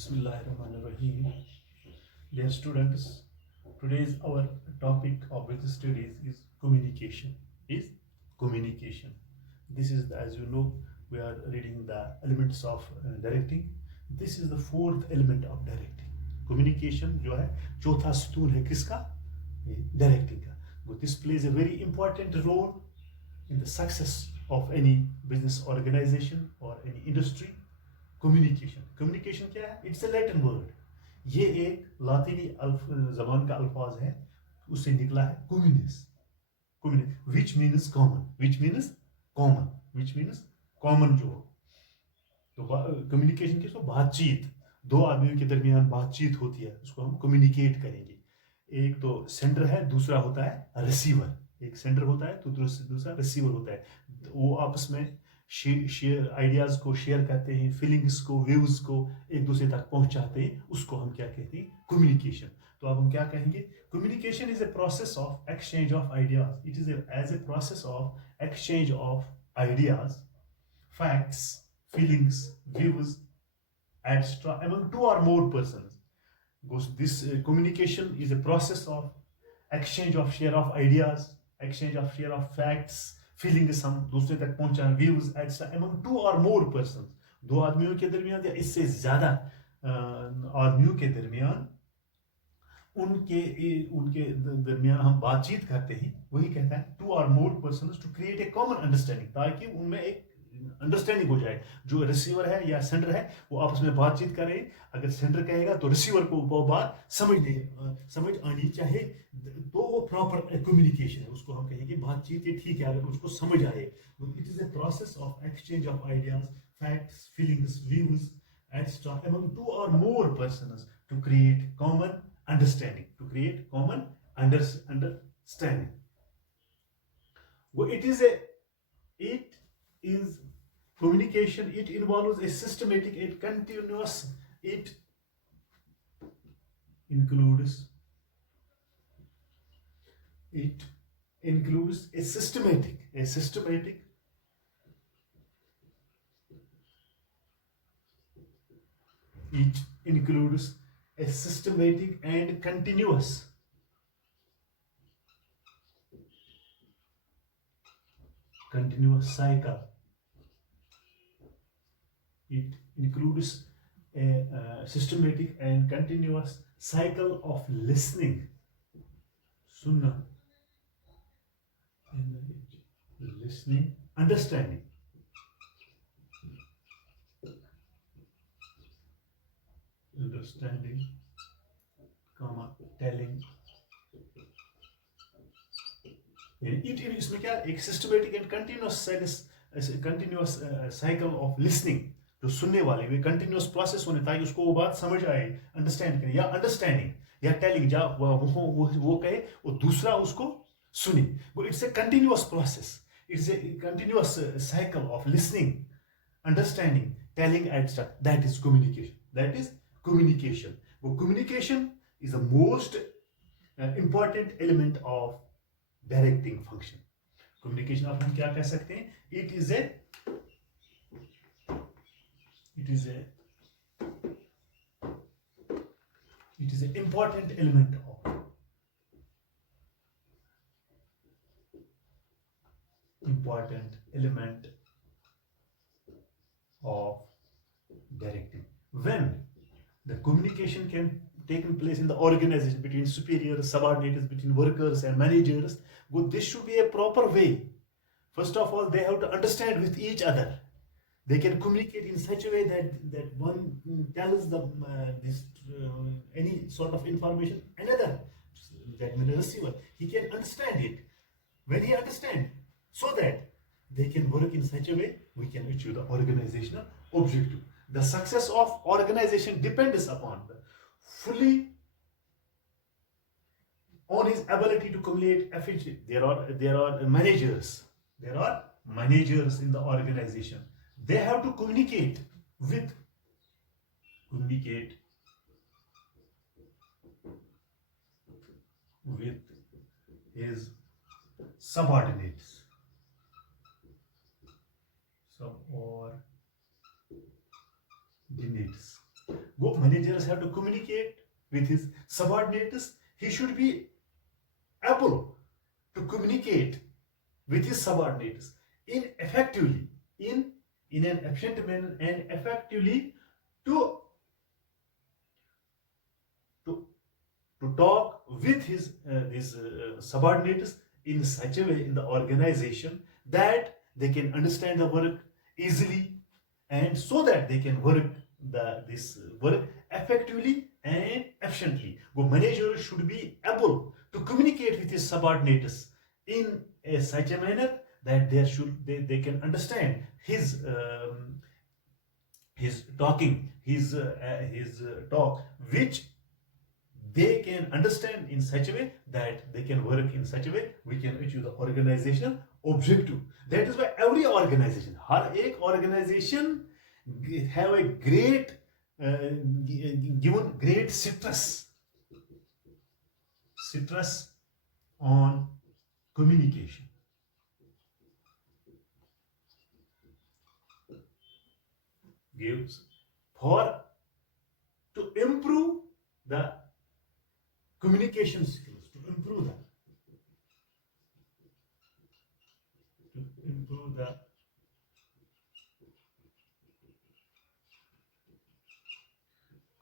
Bismillahirrahmanirrahim. Dear students, today's our topic of business studies is communication. Is communication. This is as you know, we are reading the elements of directing. This is the fourth element of directing. Communication जो है चौथा स्तून है किसका? Directing का. But this plays a very important role in the success of any business organization or any industry. Communication क्या है? It's a Latin word. ये एक लातीनी जबान का अल्फाज है, उससे निकला है communis, which means common, common जो. तो कम्युनिकेशन की बातचीत, दो आदमियों के दरमियान बातचीत होती है, उसको हम कम्युनिकेट करेंगे. एक तो सेंडर है, दूसरा होता है रिसीवर. एक सेंडर होता है तो दूसरा रिसीवर होता है. वो आपस में शेयर आइडियाज को शेयर करते हैं, फीलिंग्स को, व्यूज को एक दूसरे तक पहुंचाते हैं. उसको हम क्या कहते हैं? कम्युनिकेशन. तो अब हम क्या कहेंगे? Communication is a process of exchange of ideas. It is as a process of exchange of ideas, facts, feelings, views etc. among two or more persons. This communication is a process of exchange of share of ideas, exchange of share of facts, feelings हम दूसरे तक पहुंचाएं, views extra among two or more persons. दो आदमियों के दरमियान या इससे ज्यादा आदमियों के दरमियान उनके दरमियान हम बातचीत करते हैं. वही कहता है two or more persons to create a common understanding, ताकि उनमें एक अंडरस्टैंडिंग हो जाए. जो रिसीवर है या सेंडर है वो आपस में बातचीत करें. अगर सेंडर कहेगा तो रिसीवर को वो बात समझ आनी चाहिए, तो वो प्रॉपर कम्युनिकेशन है. उसको हम कहेंगे बातचीत ये ठीक है अगर उसको समझ आए. It is a process of exchange of ideas, facts, feelings, views extra among two or more persons to create common understanding. Well, it is communication. It involves a systematic, it continuous, it includes a systematic it includes a systematic and continuous cycle. It includes a systematic and continuous cycle of listening, sunna, listening, understanding, telling. इसमें क्या एक systematic and continuous cycle of listening. जो सुनने वाले वे continuous process होने ताकि उसको वो बात समझ आए, अंडरस्टैंड करे, या अंडरस्टैंडिंग या टेलिंग, जा वो कहे वो दूसरा उसको सुने. वो it's a continuous process, it's a continuous cycle of listening, understanding, telling etcetera. That is communication. वो communication is the most important element of directing function. Communication आप हम क्या कह सकते हैं? It is a important element of directing. When the communication can take place in the organization between superiors, subordinates, between workers and managers, this should be a proper way. First of all, they have to understand with each other. They can communicate in such a way that one tells them any sort of information, another, that means the receiver, he can understand it. When he understands, so that they can work in such a way, we can achieve the organizational objective. The success of organization depends upon fully on his ability to communicate efficiently. There are managers in the organization. They have to communicate with his subordinates. go managers have to communicate with his subordinates. He should be able to communicate with his subordinates in effectively, in an efficient manner and effectively to to to talk with his subordinates in such a way in the organization that they can understand the work easily, and so that they can work this work effectively and efficiently. The manager should be able to communicate with his subordinates in such a manner that they can understand his talking, his talk, which they can understand in such a way that they can work in such a way we can achieve the organizational objective. That is why every organization, har ek organization have a great given great stress on communication. Gives for to improve the communication skills, to improve the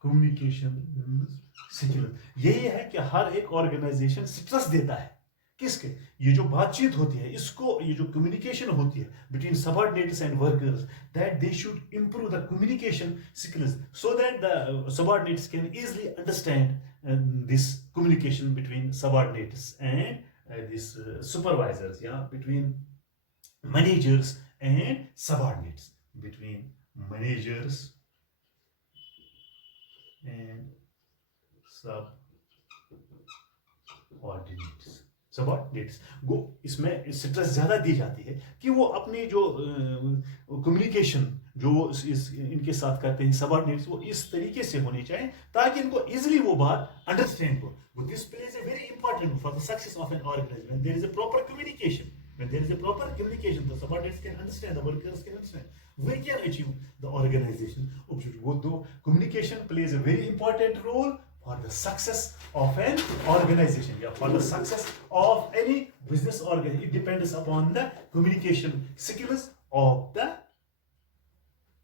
communication skills. यही है कि हर एक organisation stress देता है किसके, ये जो बातचीत होती है इसको, ये जो कम्युनिकेशन होती है between subordinates and workers, that they should improve the communication skills so that the subordinates can easily understand this communication between subordinates and this supervisors, yeah, between managers and subordinates, between managers and subordinates वो इसमें स्ट्रेस ज्यादा दी जाती है कि वो अपनी जो कम्युनिकेशन जो इनके साथ करते हैं सबऑर्डिनेट्स, वो इस तरीके से होनी चाहिए ताकि इनको इजीली वो बात अंडरस्टैंड हो. This plays a very important for the success of an organization. When there is a proper communication, when there is a proper communication, the subordinates can understand, the workers can understand, we can achieve the organization objective. वो दो communication plays a very important role for the success of an organization, yeah, for the success of any business organization. It depends upon the communication skills of the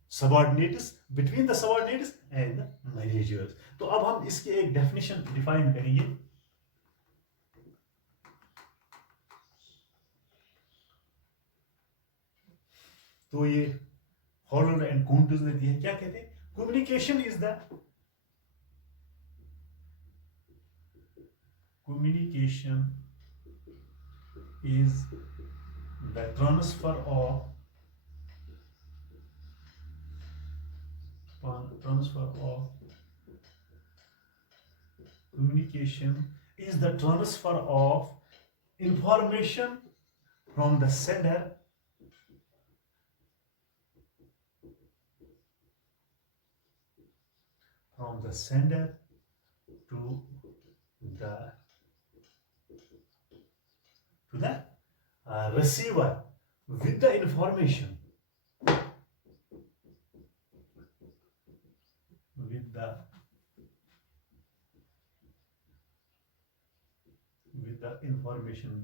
subordinates, between the subordinates and the managers. तो अब हम इसकी एक definition define करेंगे. तो ये हॉलर एंड कूंटज ने दिया, क्या कहते हैं, communication is the transfer of information from the sender to the receiver with the information,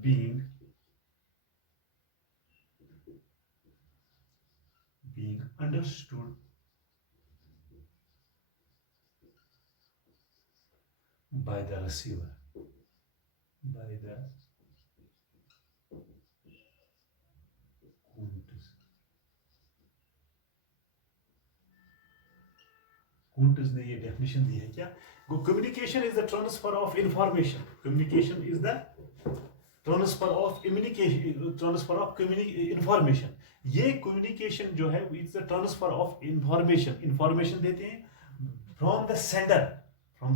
being understood by the receiver, Koontz ने ये डेफिनेशन दी है क्या, communication is the transfer of information. Communication is the transfer of information. ये communication जो है it's the transfer of information देते हैं from the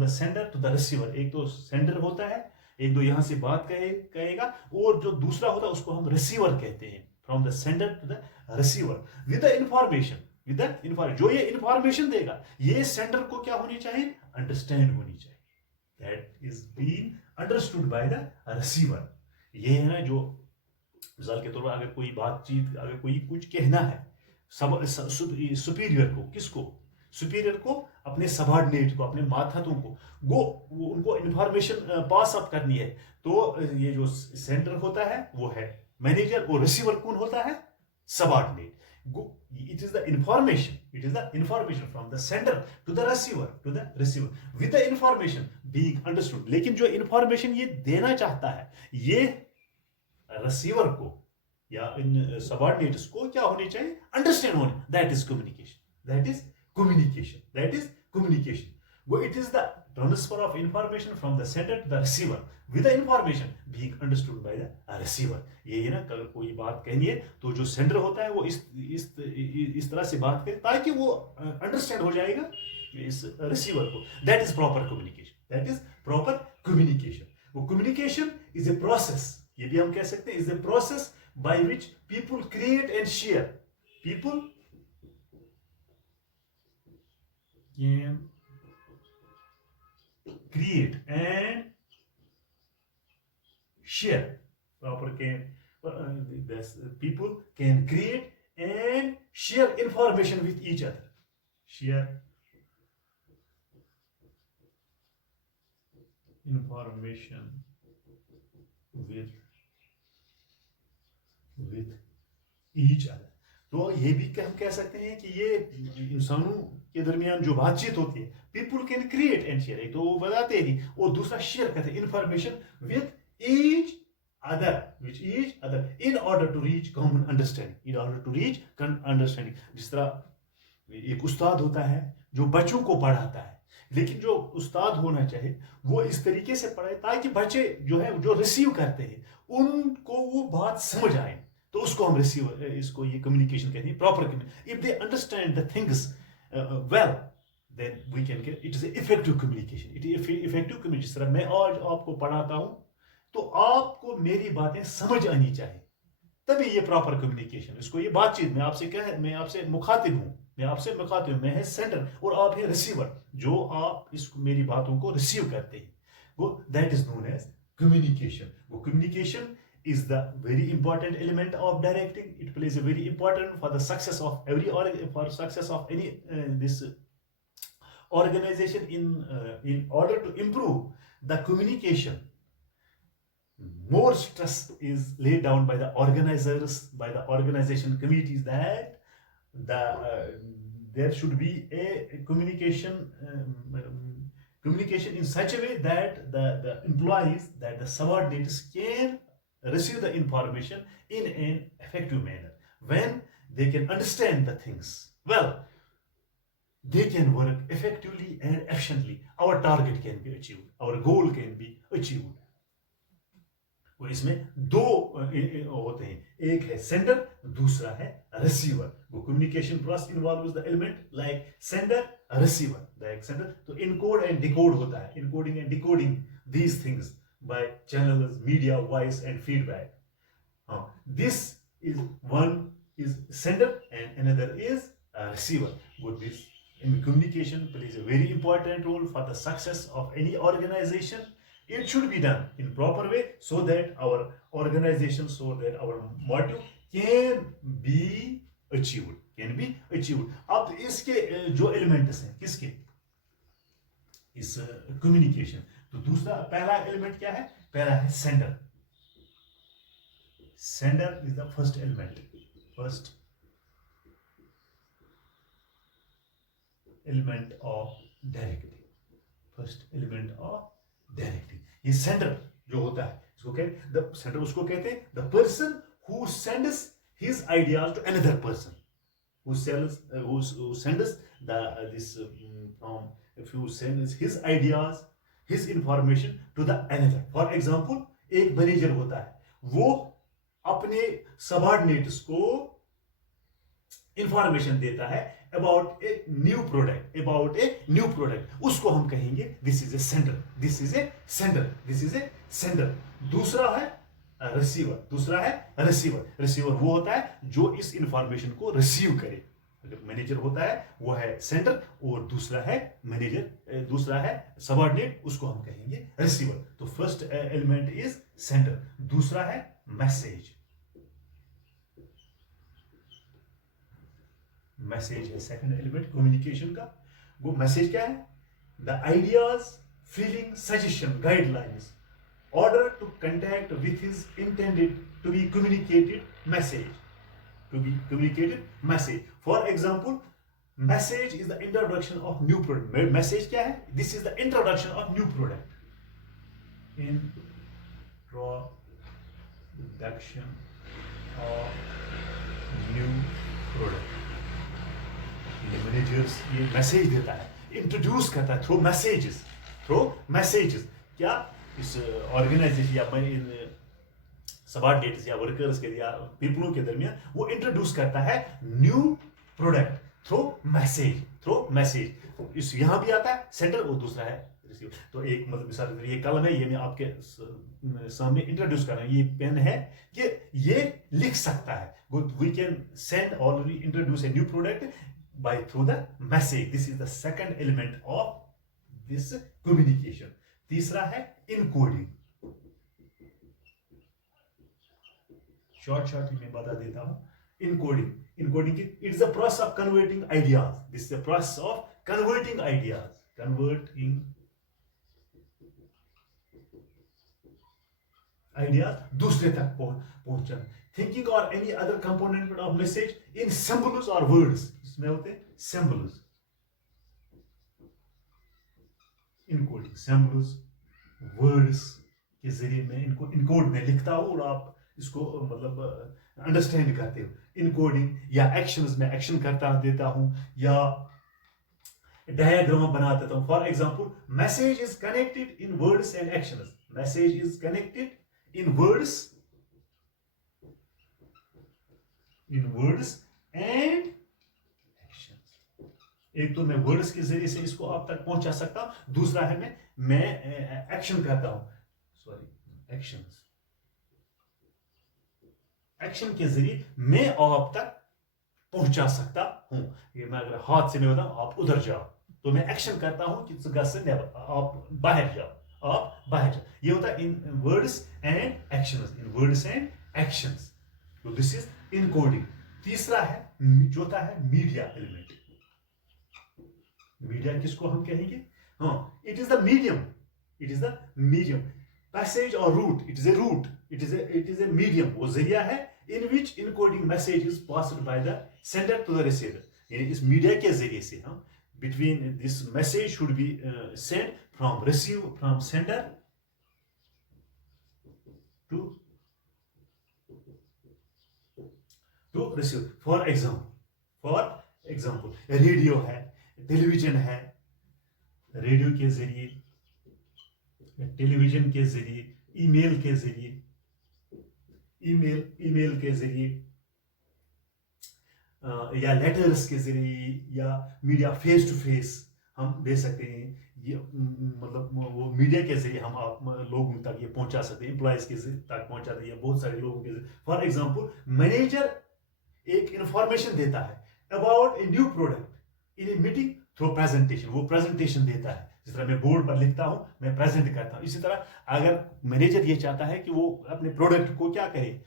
sender to the receiver. एक तो सेंडर होता है, एक दो यहां से बात कहेगा, और जो दूसरा होता है उसको हम रिसीवर कहते हैं. From the sender to the receiver with the information, जो ये इंफॉर्मेशन देगा ये सेंडर को क्या होनी चाहिए, अंडरस्टैंड होनी चाहिए. That is being understood by the receiver. ये है ना जो मिसाल के तौर पर अगर कोई बातचीत, अगर कोई कुछ कहना है सुपीरियर को, किसको, सुपीरियर को अपने सबॉर्डिनेट को, अपने मातहतों को वो उनको इंफॉर्मेशन पास अप करनी है। तो ये जो सेंटर होता है वो है मैनेजर, और रिसीवर कौन होता है? Subordinate. It is the information from the sender to the receiver with the information being understood। लेकिन जो इंफॉर्मेशन ये देना चाहता है ये रिसीवर को या इन सबॉर्डिनेट्स को क्या होनी चाहिए? अंडरस्टैंड होने। That is communication. वो it is the transfer of information from the sender to the receiver with the information being understood by the receiver. ये है ना, कल कोई बात कहनी है तो जो सेंडर होता है वो इस तरह से बात करे ताकि वो अंडरस्टैंड हो जाएगा इस रिसीवर को। That is proper communication. वो कम्युनिकेशन इज ए प्रोसेस, ये भी हम कह सकते हैं, is a process by which people create and share. People can create and share. Proper people can create and share information with each other. Share information with each other। तो ये भी हम कह सकते हैं कि ये इंसानों के दरमियान जो बातचीत होती है, people can create and share, एक तो वो बताते हैं और दूसरा शेयर करते हैं information with each other in order to reach common understanding. जिस तरह एक उस्ताद होता है जो बच्चों को पढ़ाता है, लेकिन जो उस्ताद होना चाहिए वो इस तरीके से पढ़ाए ताकि बच्चे जो है जो रिसीव करते हैं उनको वो बात समझ आए। तो उसको हम रिसीव, इसको ये कम्युनिकेशन कहते हैं, proper communication. If they understand the things well then we can get it is effective communication. It is effective communication. जिस तरह मैं आज आपको पढ़ाता हूं तो आपको मेरी बातें समझ आनी चाहिए, तभी ये प्रॉपर कम्युनिकेशन। इसको ये बातचीत में मैं आपसे मुखातिब हूं, मैं है सेंडर और आप है रिसीवर, जो आप इस मेरी बातों को रिसीव करते हैं, वो that is known as communication. वो communication is the very important element of directing. It plays a very important for the success of any this organization. In order to improve the communication, more stress is laid down by the organizers, by the organization committees, that there should be a communication in such a way that the employees, that the subordinates can receive the information in an effective manner. When they can understand the things well, they can work effectively and efficiently. Our target can be achieved, our goal can be achieved. वो इसमें दो होते हैं, एक है सेंडर, दूसरा है रिसीवर। वो communication process involves the element like sender, receiver, like sender. तो इनकोड एंड डिकोड होता है, encoding and decoding these things by channels, media, voice and feedback. This is one is sender and another is receiver. But this in communication plays a very important role for the success of any organization. It should be done in proper way so that our organization, so that our motto can be achieved. अब इसके जो एलिमेंट्स हैं किसके, इस कम्युनिकेशन, तो दूसरा पहला एलिमेंट क्या है? पहला है sender. Sender is the first element of directing. ये सेंडर जो होता है इसको सेंडर उसको कहते हैं the person who sends his ideas to another person, who sends his ideas, his information to the another. For example, एक मैनेजर होता है, वो अपने सबऑर्डिनेट्स को इंफॉर्मेशन देता है about a new product, उसको हम कहेंगे this is a sender। दूसरा है रिसीवर वो होता है जो इस इंफॉर्मेशन को रिसीव करे। अगर मैनेजर होता है वो है सेंडर और दूसरा है सबऑर्डिनेट, उसको हम कहेंगे रिसीवर। तो फर्स्ट एलिमेंट इज सेंडर, दूसरा है मैसेज है सेकंड एलिमेंट कम्युनिकेशन का। वो मैसेज क्या है? The ideas, feeling, suggestion, guidelines, order to contact with his intended to be communicated message. To be communicated message. For example, message is the introduction of new product. Message क्या है? This is the introduction of new product. Introduction of new product. ये मैनेजर्स ये मैसेज देता है, इंट्रोड्यूस करता है through messages. क्या इस ऑर्गेनाइजेशन या इन सबऑर्डिनेट्स या वर्कर्स के या पीपलों के दरमियान वो इंट्रोड्यूस करता है न्यू प्रोडक्ट थ्रू मैसेज. इस यहाँ भी आता है सेंडर और दूसरा है रिसीवर. तो एक मतलब मिसाल ये कलम है, ये मैं आपके सामने इंट्रोड्यूस कर रहा हूँ. ये पेन है कि ये लिख सकता है. We can send already introduce a new product by through the message. This is the second element of this communication. तीसरा है encoding. short मैं बता देता हूँ. Encoding की it is the process of converting ideas. This is the process of converting ideas. दूसरे तक पहुंचना. Thinking or any other component of message in symbols or words. इसमें होते हैं symbols. Encoding symbols, words के जरिए मैं इनको इनकोड में लिखता हूँ और आप इसको मतलब अंडरस्टैंड करते हो. Encoding या actions में एक्शन करता देता हूँ या डायग्राम बना देता हूँ. For example, message is connected in words and actions. Message is connected in words and actions. एक तो मैं वर्ड्स के जरिए से इसको आप तक पहुंचा सकता हूं. दूसरा है मैं एक्शन करता हूं. एक्शन के जरिए मैं आप तक पहुंचा सकता हूं. ये मैं अगर हाथ से मैं बताऊं आप उधर जाओ तो मैं एक्शन करता हूं कि घर से आप बाहर जाओ. ये होता है इन वर्ड्स एंड एक्शंस. तो दिस इज इनकोडिंग. तीसरा है चौथा है मीडिया एलिमेंट. मीडिया किसको हम कहेंगे? It is the medium. Passage or route. It is a medium. वो जरिया है in which encoding message is passed by the sender to the receiver. यानी इस मीडिया के जरिए से हम between this message should be sent from sender to receive. For example, radio है, टेलीविजन है. रेडियो के जरिए, टेलीविजन के जरिए, ईमेल के जरिए या लेटर्स के जरिए या मीडिया फेस टू फेस हम दे सकते हैं. ये मतलब वो मीडिया के जरिए हम आप लोगों तक ये पहुंचा सकते हैं. एम्प्लॉयज के तक पहुंचाते हैं बहुत सारे लोगों के जरिए. फॉर एग्जांपल, मैनेजर एक इंफॉर्मेशन देता है अबाउट ए new product in a meeting through presentation. वो प्रेजेंटेशन देता है. जिस तरह मैं बोर्ड पर लिखता हूं, मैं प्रेजेंट करता हूं. इसी तरह अगर मैनेजर ये चाहता है कि वो अपने प्रोडक्ट को क्या करे,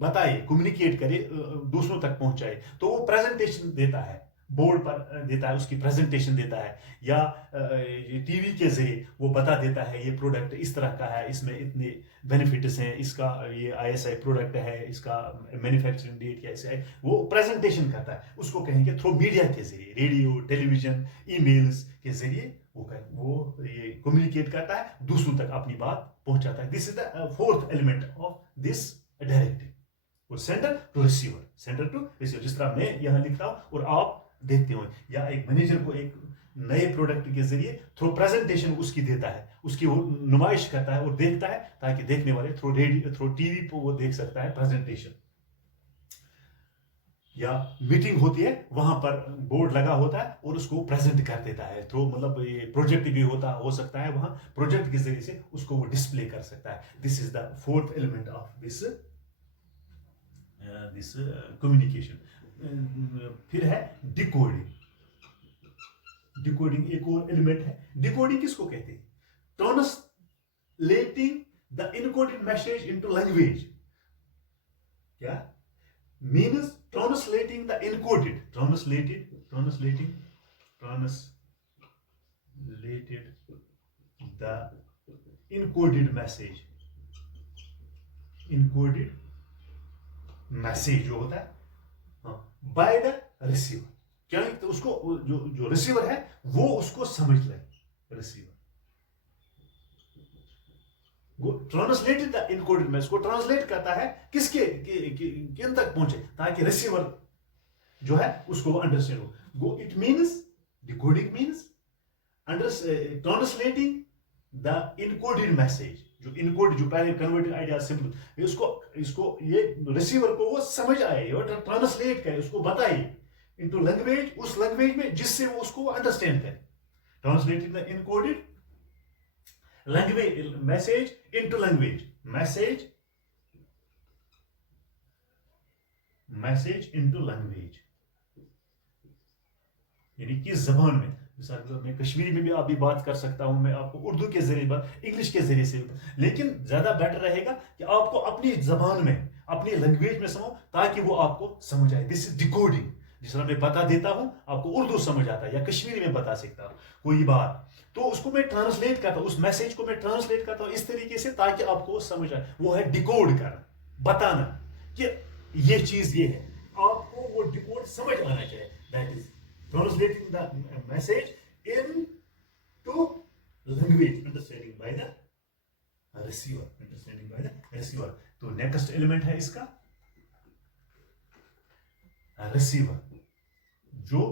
बताए, कम्युनिकेट करे, दूसरों तक पहुंचाए, तो वो प्रेजेंटेशन देता है, बोर्ड पर देता है, उसकी प्रेजेंटेशन देता है. या टीवी के जरिए वो बता देता है ये प्रोडक्ट इस तरह का है, इसमें इतने बेनिफिट्स हैं, इसका ये ISI प्रोडक्ट है, इसका मैन्युफैक्चरिंग डेट कैसे है, वो प्रेजेंटेशन करता है. उसको कहेंगे थ्रू मीडिया के जरिए, रेडियो, टेलीविजन, ईमेल्स के जरिए वो ये कम्युनिकेट करता है, दूसरों तक अपनी बात पहुंचाता है. This is the fourth element of this directive. वो सेंडर टू रिसीवर. जिस तरह मैं यहाँ लिखता हूँ और आप देखते हो, या एक मैनेजर को एक नए प्रोडक्ट के जरिए थ्रू प्रेजेंटेशन उसकी देता है, उसकी वो नुमाइश करता है और देखता है, ताकि देखने वाले थ्रू रेडियो, थ्रू टीवी पर वो देख सकता है प्रेजेंटेशन. या मीटिंग होती है, वहां पर बोर्ड लगा होता है और उसको प्रेजेंट कर देता है थ्रू, मतलब ये प्रोजेक्ट भी हो सकता है, वहां प्रोजेक्ट के जरिए से उसको वो डिस्प्ले कर सकता है. This is the fourth element of this communication. फिर है डिकोडिंग. डिकोडिंग एक और एलिमेंट है. डिकोडिंग किसको कहते हैं? Translating the encoded message into language. क्या means translating the encoded, translating translated the encoded message जो होता है बाय द रिसीवर, क्या तो उसको जो रिसीवर है वो उसको समझ ले, रिसीवर वो ट्रांसलेटेड द इनकोडेड मैसेज को ट्रांसलेट करता है किसके किन तक पहुंचे ताकि रिसीवर जो है उसको अंडरस्टैंड हो। Go it means decoding means translating the encoded message, जो इनकोड जो पहले कन्वर्टेड आइडिया सिंपल इसको ये रिसीवर को वो समझ आए और ट्रांसलेट करे, उसको बताए इनटू लैंग्वेज, उस लैंग्वेज में जिससे वो उसको अंडरस्टैंड करे। Translating the encoded language message into language, message into language यानी कि जबान में। मैं कश्मीरी में भी आप भी बात कर सकता हूं, मैं आपको उर्दू के जरिए बात, इंग्लिश के जरिए से, लेकिन ज्यादा बेटर रहेगा कि आपको अपनी जबान में अपनी लैंग्वेज में समझो ताकि वो आपको समझ आए। This is decoding. जिस तरह मैं बता देता हूं आपको उर्दू समझ आता है या कश्मीरी में बता सकता हूं कोई बात, तो उसको मैं ट्रांसलेट करता हूं, उस मैसेज को मैं ट्रांसलेट करता हूं इस तरीके से ताकि आपको समझ आए। वो है डिकोड करना, बताना कि ये चीज ये है, आपको वो डिकोड समझ आना चाहिए। That is translating the message into language, understanding by the receiver, तो नेक्स्ट एलिमेंट है इसका रिसीवर। जो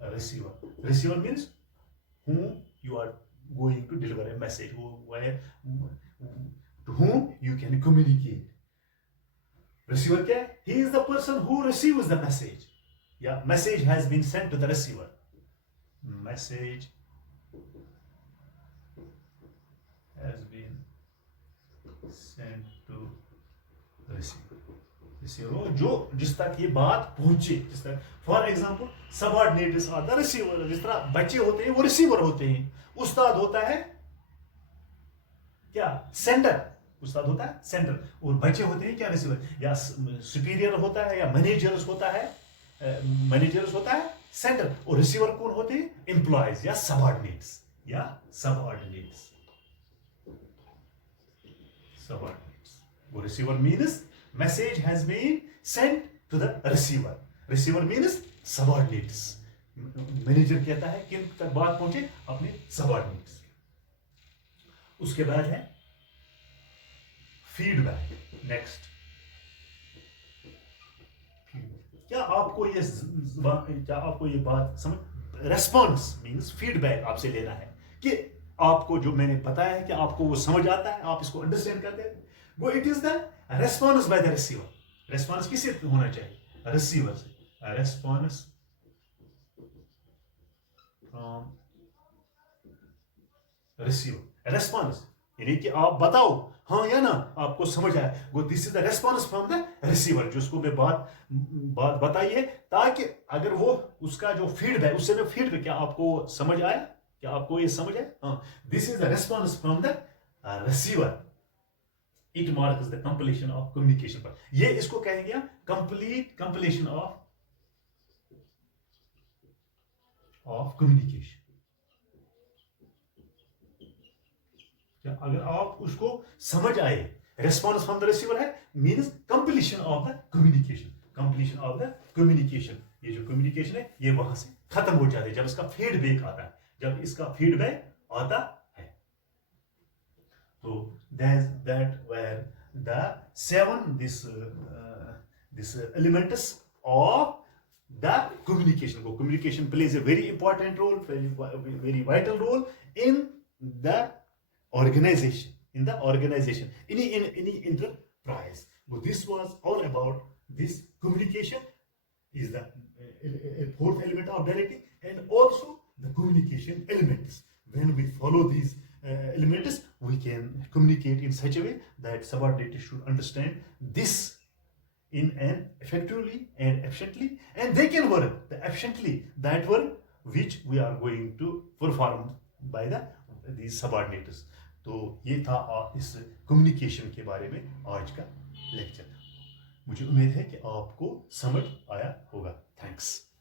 receiver means whom you are going to deliver a message, to whom you can communicate। Receiver क्या है? He is the person who receives the message। Yeah, message has been sent to the receiver. Message has been sent to the receiver। जो जिस तक ये बात पहुंचे, जिस तक, for example subordinates are the receiver. जिस तरह बच्चे होते हैं वो रिसीवर होते हैं, उस्ताद होता है क्या? सेंडर। उस्ताद होता है सेंडर और बच्चे होते हैं क्या? रिसीवर। या सुपीरियर होता है या मैनेजर्स होता है सेंटर, और रिसीवर कौन होते हैं? एम्प्लॉयज या सबऑर्डिनेट्स। वो receiver means message has been sent to the receiver means subordinates. Manager कहता है किन तक बात पहुंचे? अपने सबऑर्डिनेट्स। उसके बाद है फीडबैक। नेक्स्ट, क्या आपको ये बात समझ? रेस्पॉन्स मींस फीडबैक आपसे लेना है कि आपको जो मैंने बताया है कि आपको वो समझ आता है, आप इसको अंडरस्टैंड करते हैं। वो it is the response bye the receiver. Response किससे होना चाहिए? रिसीवर से। Response from receiver. रेस्पॉन्स यानी कि आप बताओ हाँ या ना, आपको समझ आया। वो this is the response from the receiver, जिसको मैं बात बताई है, ताकि अगर वो उसका जो फीडबैक, उससे मैं फीडबैक, क्या आपको समझ आया? क्या आपको ये समझ आया? हाँ, this is the response from the receiver. It marks the completion of communication पर। ये इसको कहेंगे हम कंप्लीशन ऑफ कम्युनिकेशन। अगर आप उसको समझ आए, रेस्पॉन्स फ्रॉम द रिसीवर है means completion of the communication. ये जो कम्युनिकेशन है ये वहां से खत्म हो जाती है जब इसका फीडबैक आता है, तो that were the 7 this elements of the communication. Communication plays a very important role, very vital role in the organization, in any enterprise. So this was all about this. Communication is the fourth element of directing, and also the communication elements. When we follow these elements, we can communicate in such a way that subordinates should understand this in an effectively and efficiently, and they can work efficiently that work which we are going to perform by these subordinates. तो ये था इस कम्युनिकेशन के बारे में आज का लेक्चर। मुझे उम्मीद है कि आपको समझ आया होगा। थैंक्स।